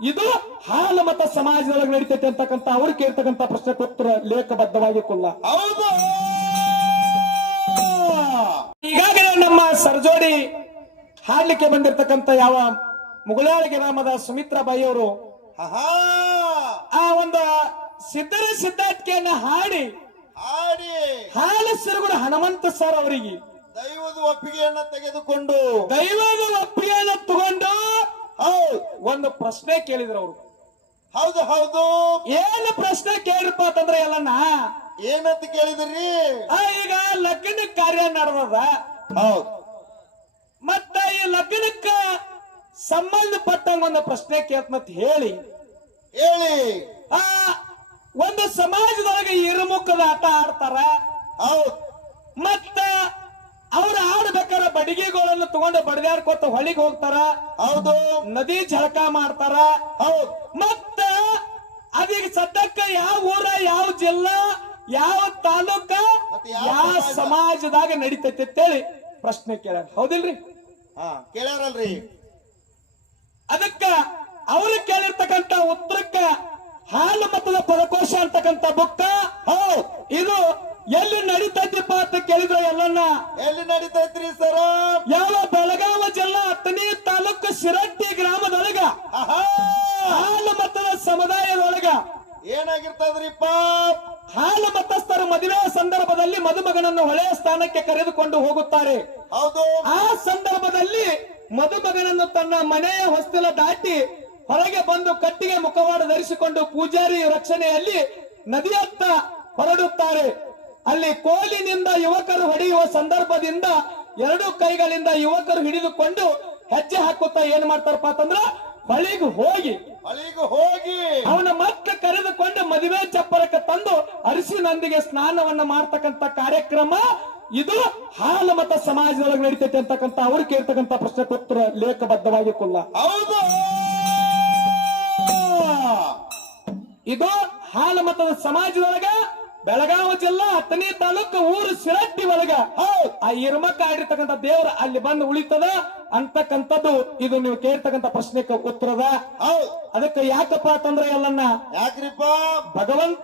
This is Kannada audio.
ಇದು ಹಾಲ ಮತ ಸಮಾಜದೊಳಗೆ ನಡೀತೈತೆ ಅಂತಕ್ಕಂಥ ಅವ್ರು ಕೇಳ್ತಕ್ಕಂಥ ಪ್ರಶ್ನೆಗೆ ಉತ್ತರ ಲೇಖಬದ್ಧವಾಗಿ ಕೊಲ್ಲ. ಹೌದು. ಈಗಾಗಲೇ ನಮ್ಮ ಸರ್ಜೋಡಿ ಹಾಡ್ಲಿಕ್ಕೆ ಬಂದಿರತಕ್ಕಂಥ ಯಾವ ಮುಗುಳಾಳಿ ಗ್ರಾಮದ ಸುಮಿತ್ರಾಬಾಯಿ ಅವರು ಆಹಾ ಆ ಒಂದು ಸಿದ್ಧರ ಸಿದ್ಧಾಟಿಕೆಯನ್ನ ಹಾಡಿ ಹಾಲು ಸಿರುಗುಡ ಹನುಮಂತ ಸರ್ ಅವರಿಗೆ ದೈವದ ಒಪ್ಪಿಗೆಯನ್ನ ತೆಗೆದುಕೊಂಡು ತಗೊಂಡು ಒಂದು ಪ್ರಶ್ನೆ ಕೇಳಿದ್ರು ಅವರು. ಹೌದು ಹೌದು. ಏನು ಪ್ರಶ್ನೆ ಕೇಳಿರಪ್ಪ ಅಂತಂದ್ರೆ ಎಲ್ಲನ್ನ ಏನಂತ ಕೇಳಿದ್ರಿ? ಈಗ ಲಗ್ನ ಕಾರ್ಯ ನಡೆದದ. ಹೌದು. ಮತ್ತ ಈ ಲಗ್ನಕ್ಕ ಸಂಬಂಧಪಟ್ಟಂಗ ಒಂದು ಪ್ರಶ್ನೆ ಕೇಳ್ತಂತ ಹೇಳಿ ಆ ಒಂದು ಸಮಾಜದೊಳಗೆ ಇರುಮುಖದ ಆಟ ಆಡ್ತಾರ. ಹೌದು. ಮತ್ತ ಅವ್ರು ಆಡ್ಬೇಕಾರ ಬಡಿಗೆಗಳನ್ನು ತಗೊಂಡು ಬಡಿದಾಡ್ಕೊತ ಹೊಳಿಗೆ ಹೋಗ್ತಾರ. ಹೌದು. ನದಿ ಜಳಕ ಮಾಡ್ತಾರ. ಹೌದು. ಮತ್ತ ಅದೀಗ ಸದ್ಯಕ್ಕ ಯಾವ ಊರ, ಯಾವ ಜಿಲ್ಲಾ, ಯಾವ ತಾಲೂಕ, ಯಾವ ಸಮಾಜದಾಗ ನಡೀತೈತಿ ಅಂತೇಳಿ ಪ್ರಶ್ನೆ ಕೇಳ್ಯಾರ. ಹೌದಿಲ್ರಿ? ಕೇಳ್ಯಾರಲ್ರಿ. ಅದಕ್ಕ ಅವ್ರು ಕೇಳಿರ್ತಕ್ಕಂಥ ಉತ್ತರಕ್ಕ ಹಾಲು ಮತದ ಪದಕೋಶ ಅಂತಕ್ಕಂಥ ಬುಕ್ಕ ಇದು ಎಲ್ಲಿ ನಡೀತೈತಿಪ್ಪ ಅಂತ ಕೇಳಿದ್ರೆ ಎಲ್ಲನ್ನ ಎಲ್ಲಿ ನಡೀತೈತ್ರಿ ಸರ? ಯಾವ ಬೆಳಗಾವ ಜಿಲ್ಲಾ ಅಥಣಿ ತಾಲೂಕು ಶಿರಟ್ಟಿ ಗ್ರಾಮದೊಳಗ ಹಾಲು ಮತದ ಸಮುದಾಯದೊಳಗ ಏನಾಗಿರ್ತದ್ರಿಪ್ಪ? ಹಾಲು ಮತಸ್ಥರು ಮದುವೆ ಸಂದರ್ಭದಲ್ಲಿ ಮದುಮಗನನ್ನು ಹೊಳೆಯ ಸ್ಥಾನಕ್ಕೆ ಕರೆದುಕೊಂಡು ಹೋಗುತ್ತಾರೆ. ಹೌದು. ಆ ಸಂದರ್ಭದಲ್ಲಿ ಮದುಮಗನನ್ನು ತನ್ನ ಮನೆಯ ಹೊಸ್ತಿಲ ದಾಟಿ ಹೊರಗೆ ಬಂದು ಕಟ್ಟಿಗೆ ಮುಖವಾಡ ಧರಿಸಿಕೊಂಡು ಪೂಜಾರಿ ರಕ್ಷಣೆಯಲ್ಲಿ ನದಿಯತ್ತ ಹೊರಡುತ್ತಾರೆ. ಅಲ್ಲಿ ಕೋಲಿನಿಂದ ಯುವಕರು ಹೊಡೆಯುವ ಸಂದರ್ಭದಿಂದ ಎರಡು ಕೈಗಳಿಂದ ಯುವಕರು ಹಿಡಿದುಕೊಂಡು ಹೆಜ್ಜೆ ಹಾಕುತ್ತಾ ಏನ್ ಮಾಡ್ತಾರಪ್ಪ ಅಂತಂದ್ರ ಹೊಳಿಗೆ ಹೋಗಿ ಅವನ ಮಕ್ಕ ಕರೆದುಕೊಂಡು ಮದುವೆ ಚಪ್ಪರಕ್ಕೆ ತಂದು ಅರಿಸಿನೊಂದಿಗೆ ಸ್ನಾನವನ್ನ ಮಾಡ್ತಕ್ಕಂಥ ಕಾರ್ಯಕ್ರಮ ಇದು ಹಾಲು ಮತ ಸಮಾಜದೊಳಗೆ ನಡೀತೈತೆ ಅಂತಕ್ಕಂಥ ಅವ್ರು ಕೇಳ್ತಕ್ಕಂಥ ಪ್ರಶ್ನೆಗೆ ಉತ್ತರ ಲೇಖಬದ್ಧವಾಗಿ ಕೊಲ್ಲ. ಹೌದು. ಇದು ಹಾಲು ಮತದ ಸಮಾಜದೊಳಗ ಬೆಳಗಾವಿ ಜಿಲ್ಲಾ ಅಥಣಿ ತಾಲೂಕು ಊರು ಶಿರಟ್ಟಿ ಒಳಗ ಆ ಇರ್ಮಕ್ಕ ಆಡಿರ್ತಕ್ಕಂಥ ದೇವ್ರ ಅಲ್ಲಿ ಬಂದು ಉಳಿತದ ಅಂತಕ್ಕಂಥದ್ದು ಇದು ನೀವು ಕೇಳ್ತಕ್ಕಂಥ ಪ್ರಶ್ನೆಗೆ ಉತ್ತರದ. ಅದಕ್ಕೆ ಯಾಕಪ್ಪ ಅಂತಂದ್ರೆ ಎಲ್ಲನ್ನ ಯಾಕ್ರಿಪ್ಪ? ಭಗವಂತ